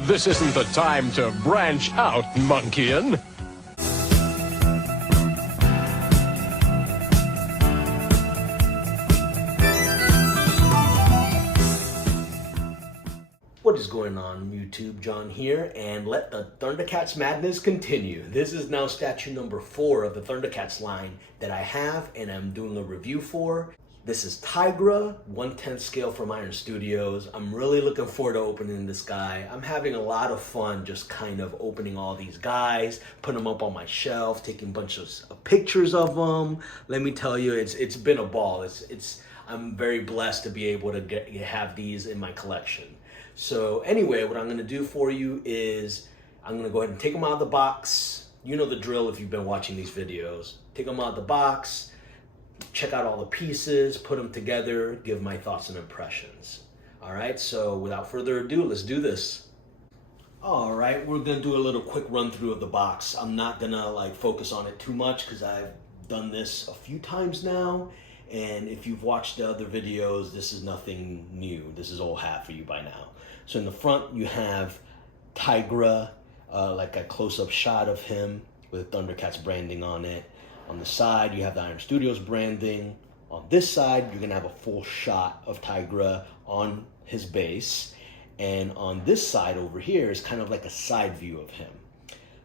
This isn't the time to branch out, Monkeyin. What is going on, YouTube? John here, and let the Thundercats madness continue. This is now statue number 4 of the Thundercats line that I have and I'm doing a review for. This is Tygra, 1/10 scale from Iron Studios. I'm really looking forward to opening this guy. I'm having a lot of fun just kind of opening all these guys, putting them up on my shelf, taking bunches of pictures of them. Let me tell you, it's been a ball. I'm very blessed to be able to have these in my collection. So anyway, what I'm going to do for you is I'm going to go ahead and take them out of the box. You know the drill if you've been watching these videos. Take them out of the box, check out all the pieces, put them together, give my thoughts and impressions. All right, so without further ado, let's do this. All right, we're going to do a little quick run through of the box. I'm not going to focus on it too much because I've done this a few times now. And if you've watched the other videos, this is nothing new. This is old hat for you by now. So in the front, you have Tygra, like a close-up shot of him with Thundercats branding on it. On the side, you have the Iron Studios branding. On this side, you're gonna have a full shot of Tygra on his base. And on this side over here is kind of like a side view of him.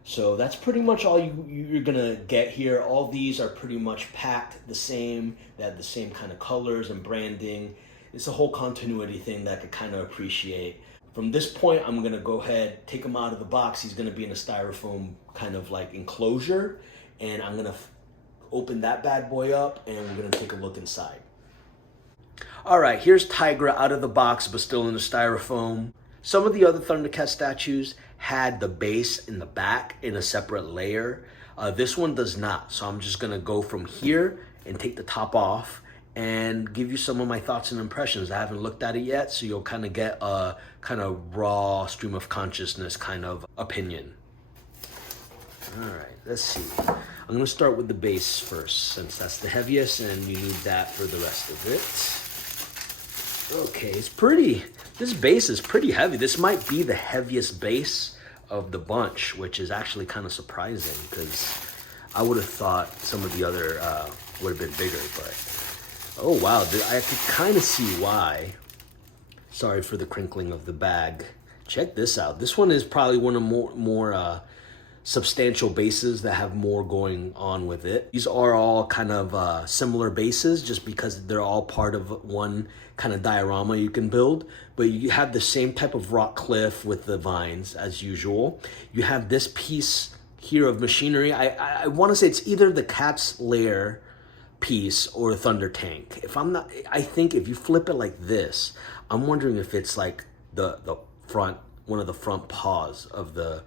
So that's pretty much all you're gonna get here. All these are pretty much packed the same. They have the same kind of colors and branding. It's a whole continuity thing that I could kind of appreciate. From this point, I'm gonna go ahead, take him out of the box. He's gonna be in a styrofoam kind of like enclosure. And I'm gonna open that bad boy up and we're gonna take a look inside. All right, here's Tygra out of the box, but still in the styrofoam. Some of the other Thundercat statues had the base in the back in a separate layer. This one does not. So I'm just gonna go from here and take the top off and give you some of my thoughts and impressions. I haven't looked at it yet, so you'll kind of get a kind of raw stream of consciousness kind of opinion. All right, let's see. I'm gonna start with the base first, since that's the heaviest and you need that for the rest of it. Okay, it's pretty, this base is pretty heavy. This might be the heaviest base of the bunch, which is actually kind of surprising because I would have thought some of the other would have been bigger, but oh wow, I could kind of see why. Sorry for the crinkling of the bag. Check this out. This one is probably one of more substantial bases that have more going on with it. These are all kind of similar bases just because they're all part of one kind of diorama you can build, but you have the same type of rock cliff with the vines as usual. You have this piece here of machinery. I want to say it's either the cat's lair piece or Thunder Tank. If I'm not, I think if you flip it like this, I'm wondering if it's like the front, one of the front paws of the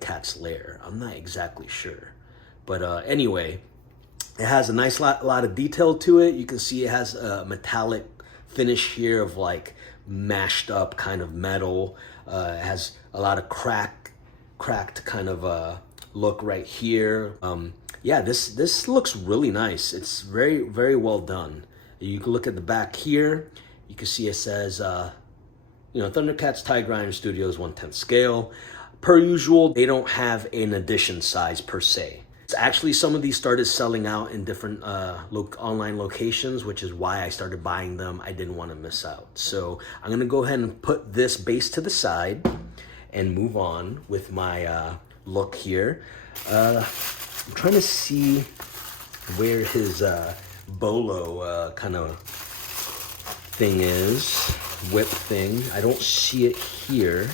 cat's lair. I'm not exactly sure, but anyway, it has a nice lot of detail to it. You can see it has a metallic finish here of like mashed up kind of metal. It has a lot of cracked kind of look right here. Yeah, this looks really nice. It's very, very well done. You can look at the back here. You can see it says, Thundercats Tygra Iron Studios 1/10 scale. Per usual, they don't have an edition size per se. It's actually, some of these started selling out in different online locations, which is why I started buying them. I didn't want to miss out. So I'm gonna go ahead and put this base to the side and move on with my look here. I'm trying to see where his Bolo kind of thing is, whip thing. I don't see it here.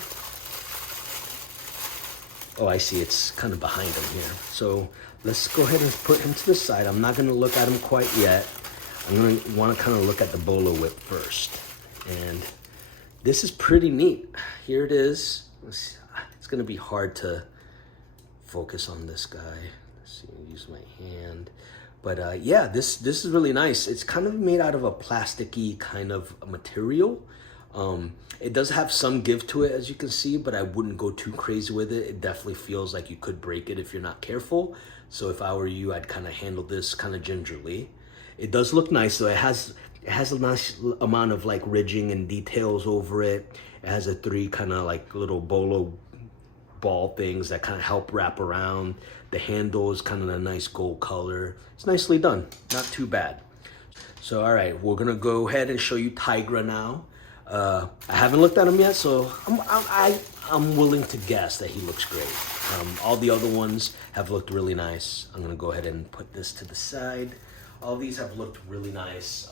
Oh, I see, it's kind of behind him here. So let's go ahead and put him to the side. I'm not gonna look at him quite yet. I'm gonna wanna kind of look at the Bolo Whip first. And this is pretty neat. Here it is. It's gonna be hard to focus on this guy. Let's see, use my hand. But yeah, this is really nice. It's kind of made out of a plasticky kind of material. It does have some give to it, as you can see, but I wouldn't go too crazy with it. It definitely feels like you could break it if you're not careful. So if I were you, I'd kind of handle this kind of gingerly. It does look nice, though. It has a nice amount of like ridging and details over it. It has a 3 kind of like little bolo ball things that kind of help wrap around. The handle is kind of a nice gold color. It's nicely done, not too bad. So all right, we're gonna go ahead and show you Tygra now. I haven't looked at him yet, so I'm willing to guess that he looks great. All the other ones have looked really nice. I'm gonna go ahead and put this to the side. All these have looked really nice.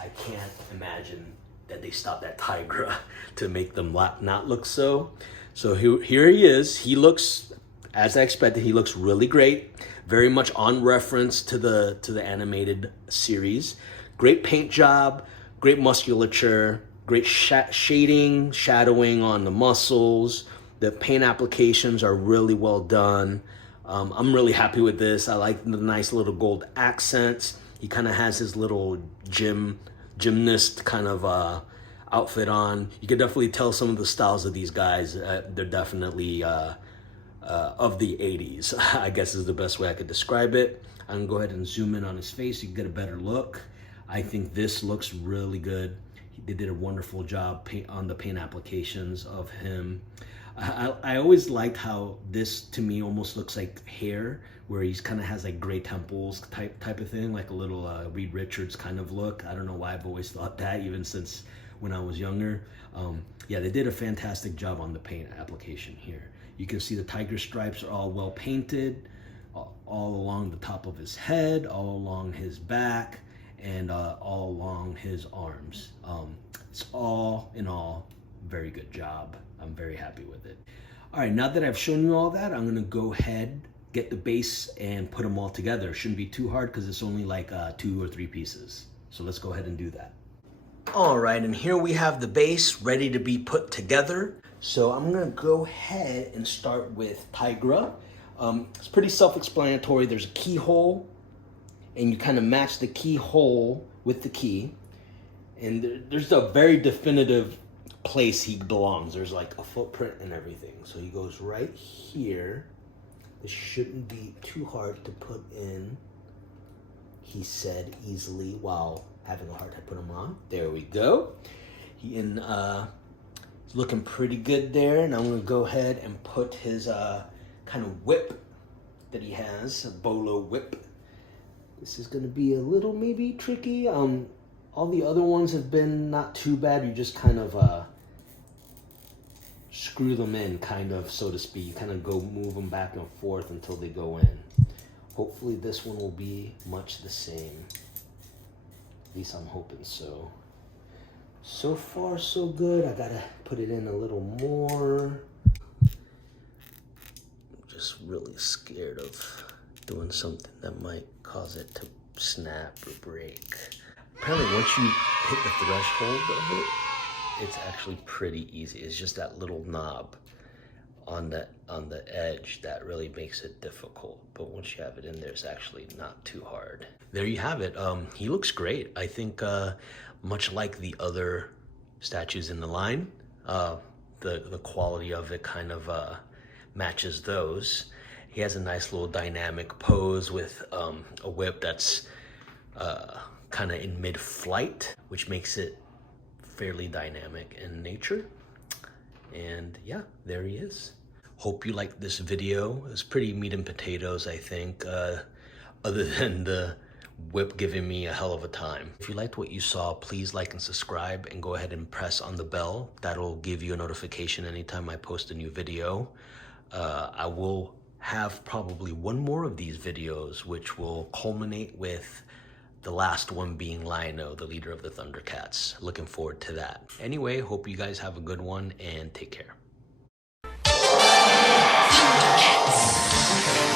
I can't imagine that they stopped at Tygra to make them not look so. So here he is. He looks, as I expected, he looks really great. Very much on reference to the animated series. Great paint job, great musculature, great shading, shadowing on the muscles. The paint applications are really well done. I'm really happy with this. I like the nice little gold accents. He kind of has his little gymnast kind of outfit on. You can definitely tell some of the styles of these guys. They're definitely of the 80s, I guess is the best way I could describe it. I'm gonna go ahead and zoom in on his face so you can get a better look. I think this looks really good. They did a wonderful job on the paint applications of him. I always liked how this, to me, almost looks like hair, where he's kind of has like gray temples type of thing, like a little Reed Richards kind of look. I don't know why I've always thought that, even since when I was younger. Yeah, they did a fantastic job on the paint application here. You can see the tiger stripes are all well painted, all along the top of his head, all along his back, and all along his arms. It's all in all very good job. I'm very happy with it. All right, now that I've shown you all that, I'm gonna go ahead, get the base and put them all together. Shouldn't be too hard because it's only like 2 or 3 pieces. So let's go ahead and do that. All right, and here we have the base ready to be put together. So I'm gonna go ahead and start with Tygra. It's pretty self-explanatory. There's a keyhole, and you kind of match the keyhole with the key. And there's a very definitive place he belongs. There's like a footprint and everything. So he goes right here. This shouldn't be too hard to put in, he said easily, while having a hard time putting him on. There we go. He's looking pretty good there. And I'm gonna go ahead and put his kind of whip that he has, a Bolo Whip. This is gonna be a little maybe tricky. All the other ones have been not too bad. You just kind of screw them in, kind of, so to speak. You kind of go move them back and forth until they go in. Hopefully this one will be much the same. At least I'm hoping so. So far, so good. I gotta put it in a little more. I'm just really scared of doing something that might cause it to snap or break. Apparently, once you hit the threshold of it, it's actually pretty easy. It's just that little knob on the edge that really makes it difficult. But once you have it in there, it's actually not too hard. There you have it. He looks great. I think much like the other statues in the line, the quality of it kind of matches those. He has a nice little dynamic pose with a whip that's kind of in mid-flight, which makes it fairly dynamic in nature. And yeah, there he is. Hope you liked this video. It's pretty meat and potatoes, I think, other than the whip giving me a hell of a time. If you liked what you saw, please like and subscribe, and go ahead and press on the bell. That'll give you a notification anytime I post a new video. I will have probably one more of these videos, which will culminate with the last one being Lionel, the leader of the Thundercats. Looking forward to that. Anyway, hope you guys have a good one, and take care. Thundercats.